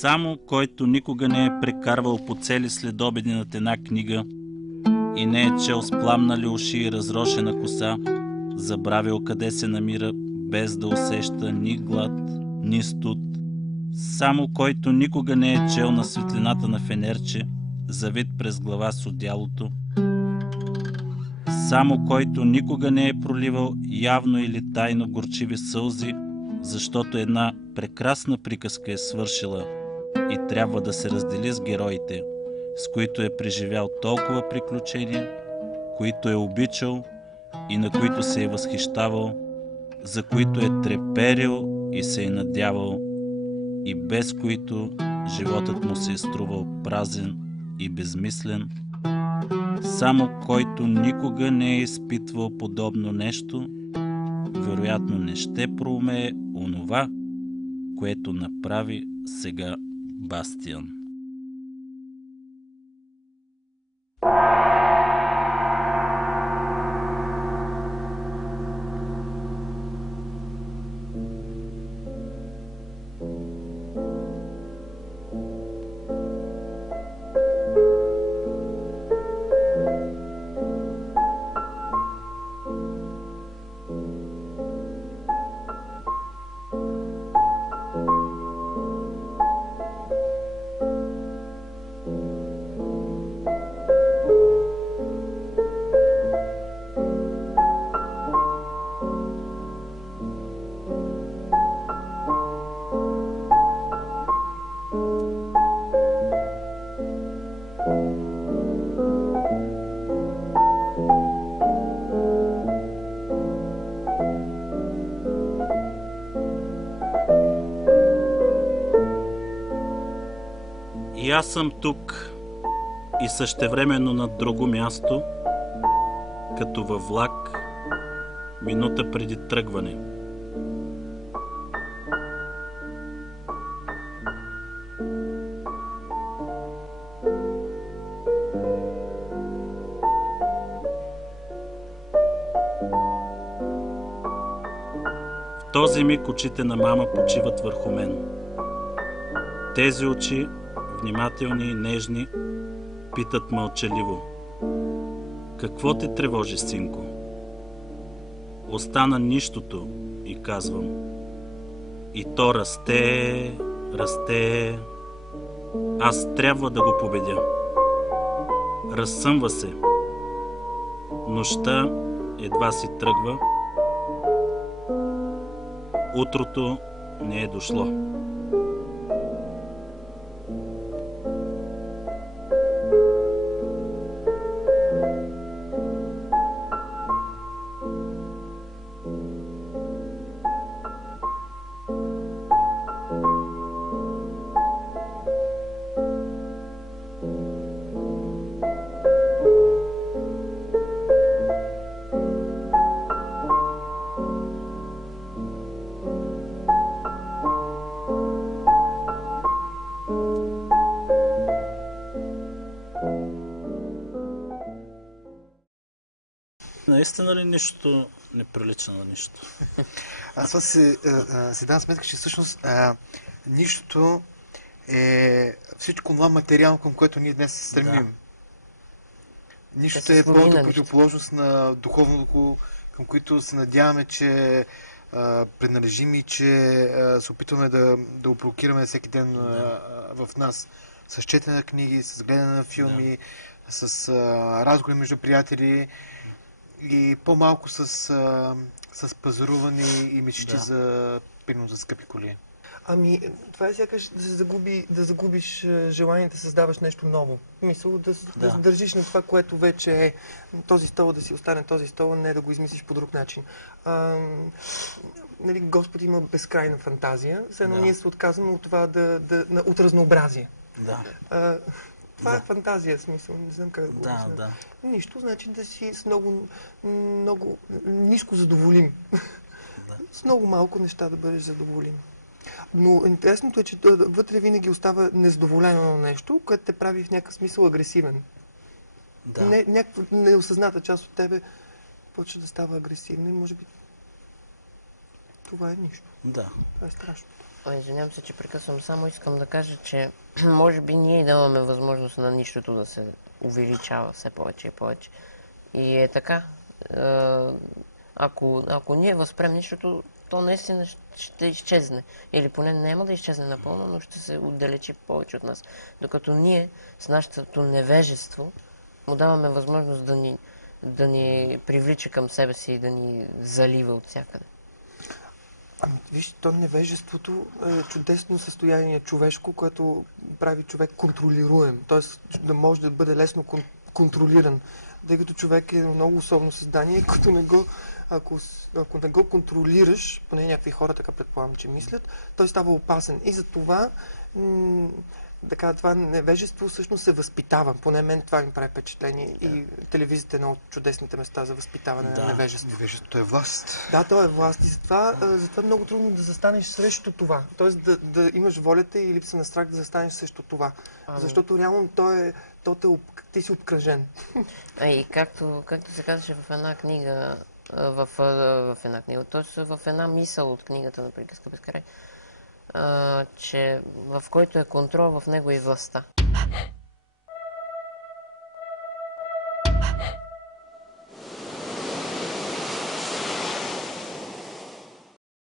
Само който никога не е прекарвал по цели следобеди над една книга и не е чел с пламнали уши и разрошена коса, забравил къде се намира, без да усеща ни глад, ни студ. Само който никога не е чел на светлината на фенерче, завит през глава с одялото. Само който никога не е проливал явно или тайно горчиви сълзи, защото една прекрасна приказка е свършила и трябва да се раздели с героите, с които е преживял толкова приключения, които е обичал и на които се е възхищавал, за които е треперил и се е надявал, и без които животът му се е струвал празен и безмислен. Само който никога не е изпитвал подобно нещо, вероятно не ще проумее онова, което направи сега Бастиан. И аз съм тук и същевременно на друго място, като във влак, минута преди тръгване. В този миг очите на мама почиват върху мен. Тези очи, внимателни и нежни, питат мълчаливо: какво те тревожи, синко? Остана нищото, и казвам. И то расте, расте. Аз трябва да го победя. Разсъмва се. Нощта едва си тръгва. Утрото не е дошло. Наистина ли нищо не прилича на нищо? Аз това си дам сметка, че всъщност нищото е всичко това материално, към което ние днес се стремим. Да. Нищото е пълната противоположност на духовното, към което се надяваме, че принадлежим и че се опитваме да го прокираме всеки ден в нас. С четене на книги, с гледане на филми, с разговори между приятели и по-малко с пазаруване и мечти за скъпи коли. Ами, това е сякаш да загубиш желание да създаваш нещо ново. Мисъл да държиш на това, което вече е. Този стол да си остане този стол, не да го измислиш по друг начин. Нали, Господ има безкрайна фантазия, все ние се отказваме от това от разнообразие. Да. Това е фантазия, смисъл. Не знам как да го обясня. Нищо, значи да си с много ниско задоволим. С много малко неща да бъдеш задоволим. Но интересното е, че вътре винаги остава незадоволено на нещо, което те прави в някакъв смисъл агресивен. Някаква неосъзната част от тебе почва да става агресивна и може би това е нищо. Да. Това е страшно. Извинявам се, че прекъсвам. Само искам да кажа, че може би ние даваме възможност на нищото да се увеличава все повече и повече. И е така. Ако ние възпрем нищото, то наистина ще изчезне. Или поне няма да изчезне напълно, но ще се отдалечи повече от нас. Докато ние с нашето невежество му даваме възможност да ни привлича към себе си и да ни залива от всякъде. Виж, то невежеството е чудесно състояние човешко, което прави човек контролируем. Т.е. да може да бъде лесно контролиран. Тъй като човек е много особено създание, ако не го контролираш, поне някакви хора така предполагам, че мислят, той става опасен. И за това това невежество всъщност се възпитава. Поне мен това ми прави впечатление. Да. И телевизията е едно от чудесните места за възпитаване на невежество. Невежеството е власт. Да, то е власт. И затова е много трудно да застанеш срещу това. Тоест да имаш волята и липса на страх да застанеш срещу това. Защото реално ти си обкръжен. И както се казваше в една книга, т.е. в една мисъл от книгата на Приказка без край, че в който е контрол, в него и властта.